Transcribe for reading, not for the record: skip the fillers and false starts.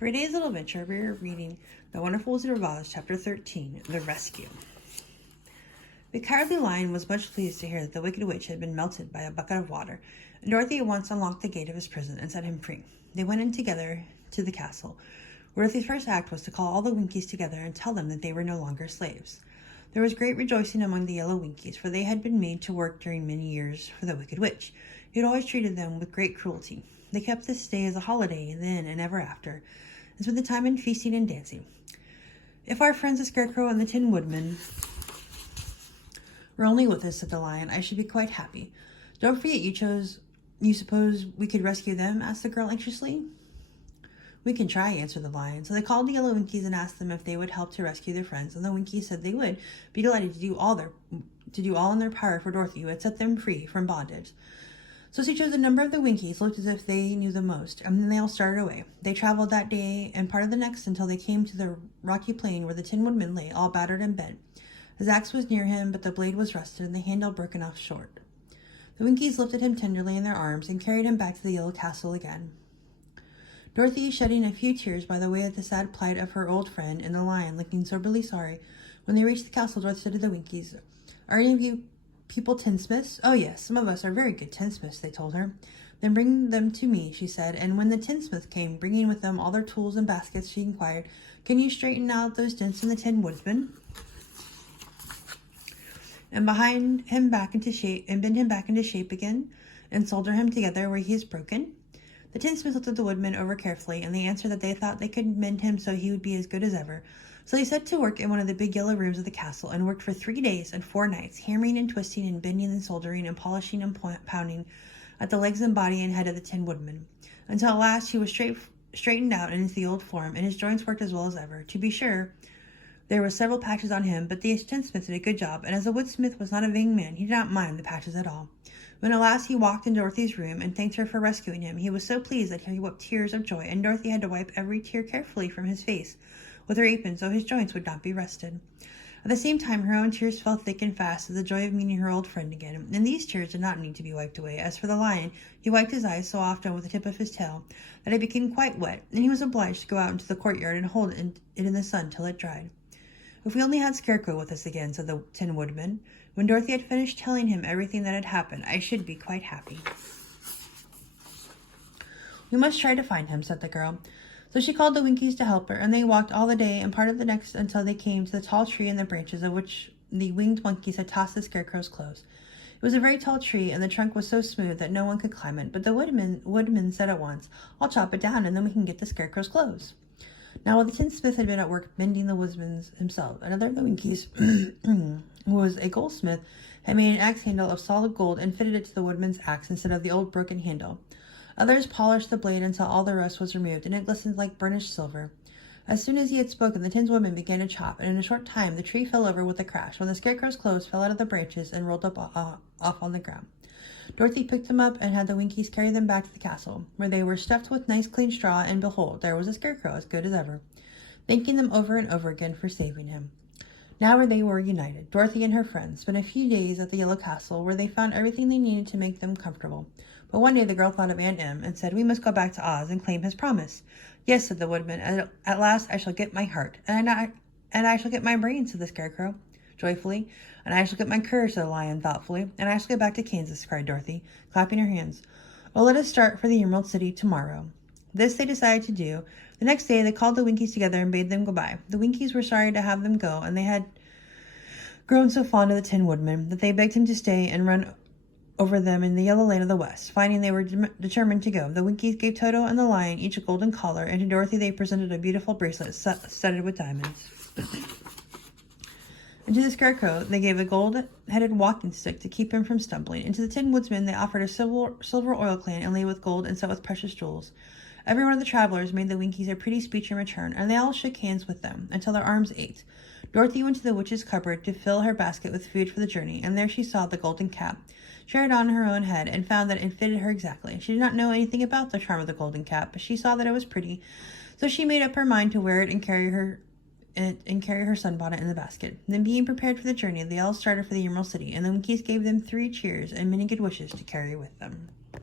For today's little adventure, we are reading The Wonderful Wizard of Oz, Chapter 13, The Rescue. The Cowardly Lion was much pleased to hear that the Wicked Witch had been melted by a bucket of water, and Dorothy at once unlocked the gate of his prison and set him free. They went in together to the castle. Dorothy's first act was to call all the Winkies together and tell them that they were no longer slaves. There was great rejoicing among the yellow Winkies, for they had been made to work during many years for the Wicked Witch, who had always treated them with great cruelty. They kept this day as a holiday then and ever after, and spent the time in feasting and dancing. "If our friends the Scarecrow and the Tin Woodman were only with us," said the Lion, "I should be quite happy." "Don't forget you suppose we could rescue them?" asked the girl anxiously. "We can try," answered the Lion. So they called the yellow Winkies and asked them if they would help to rescue their friends, and the Winkies said they would be delighted to do all in their power for Dorothy, who had set them free from bondage. So she chose a number of the Winkies, looked as if they knew the most, and then they all started away. They traveled that day and part of the next until they came to the rocky plain where the Tin Woodman lay, all battered and bent. His axe was near him, but the blade was rusted and the handle broken off short. The Winkies lifted him tenderly in their arms and carried him back to the yellow castle again. Dorothy, shedding a few tears by the way of the sad plight of her old friend, and the Lion looking soberly sorry. When they reached the castle, Dorothy said to the Winkies, "Are any of you people tinsmiths?" "Oh, yes, some of us are very good tinsmiths," they told her. "Then bring them to me," she said, and when the tinsmith came, bringing with them all their tools and baskets, she inquired, "Can you straighten out those dents in the Tin Woodman, and bend him back into shape again, and solder him together where he is broken?" The tinsmith looked at the woodman over carefully, and they answered that they thought they could mend him so he would be as good as ever. So they set to work in one of the big yellow rooms of the castle, and worked for 3 days and 4 nights, hammering and twisting and bending and soldering and polishing and pounding at the legs and body and head of the Tin Woodman, until at last he was straightened out and into the old form, and his joints worked as well as ever. To be sure, there were several patches on him, but the tinsmith did a good job, and as the woodsmith was not a vain man, he did not mind the patches at all. When at last he walked in Dorothy's room and thanked her for rescuing him, he was so pleased that he wept tears of joy, and Dorothy had to wipe every tear carefully from his face with her apron so his joints would not be rusted. At the same time, her own tears fell thick and fast at the joy of meeting her old friend again, and these tears did not need to be wiped away. As for the Lion, he wiped his eyes so often with the tip of his tail that it became quite wet, and he was obliged to go out into the courtyard and hold it in the sun till it dried. "If we only had Scarecrow with us again," said the Tin Woodman, when Dorothy had finished telling him everything that had happened, "I should be quite happy." "We must try to find him," said the girl. So she called the Winkies to help her, and they walked all the day and part of the next until they came to the tall tree in the branches of which the winged monkeys had tossed the Scarecrow's clothes. It was a very tall tree, and the trunk was so smooth that no one could climb it, but the woodman said at once, "I'll chop it down, and then we can get the Scarecrow's clothes." Now, while the tinsmith had been at work mending the woodman's himself, another of the Winkies, who was a goldsmith, had made an axe handle of solid gold and fitted it to the woodman's axe instead of the old broken handle. Others polished the blade until all the rust was removed, and it glistened like burnished silver. As soon as he had spoken, the Tin Woodman began to chop, and in a short time the tree fell over with a crash, when the Scarecrow's clothes fell out of the branches and rolled off on the ground. Dorothy picked them up and had the Winkies carry them back to the castle, where they were stuffed with nice clean straw, and behold, there was a Scarecrow as good as ever, thanking them over and over again for saving him. Now they were united. Dorothy and her friends spent a few days at the Yellow Castle, where they found everything they needed to make them comfortable. But one day the girl thought of Aunt Em and said, "We must go back to Oz and claim his promise." "Yes," said the Woodman, "at last I shall get my heart, and I shall get my brains," said the Scarecrow joyfully. "And I shall get my courage," said the Lion thoughtfully. "And I shall get back to Kansas," cried Dorothy, clapping her hands. "Well, let us start for the Emerald City tomorrow." This they decided to do. The next day they called the Winkies together and bade them goodbye. The Winkies were sorry to have them go, and they had grown so fond of the Tin Woodman that they begged him to stay and run over them in the yellow land of the west. Finding they were determined to go, the Winkies gave Toto and the Lion each a golden collar, and to Dorothy they presented a beautiful bracelet studded with diamonds. And to the Scarecrow they gave a gold-headed walking stick to keep him from stumbling, and to the Tin Woodsman they offered a silver oil can inlaid with gold and set with precious jewels. Every one of the travelers made the Winkies a pretty speech in return, and they all shook hands with them until their arms ached. Dorothy went to the witch's cupboard to fill her basket with food for the journey, and there she saw the golden cap. She tried it on her own head and found that it fitted her exactly. She did not know anything about the charm of the golden cap, but she saw that it was pretty, so she made up her mind to wear it and carry her sunbonnet in the basket. Then, being prepared for the journey, they all started for the Emerald City, and the Winkies gave them 3 cheers and many good wishes to carry with them.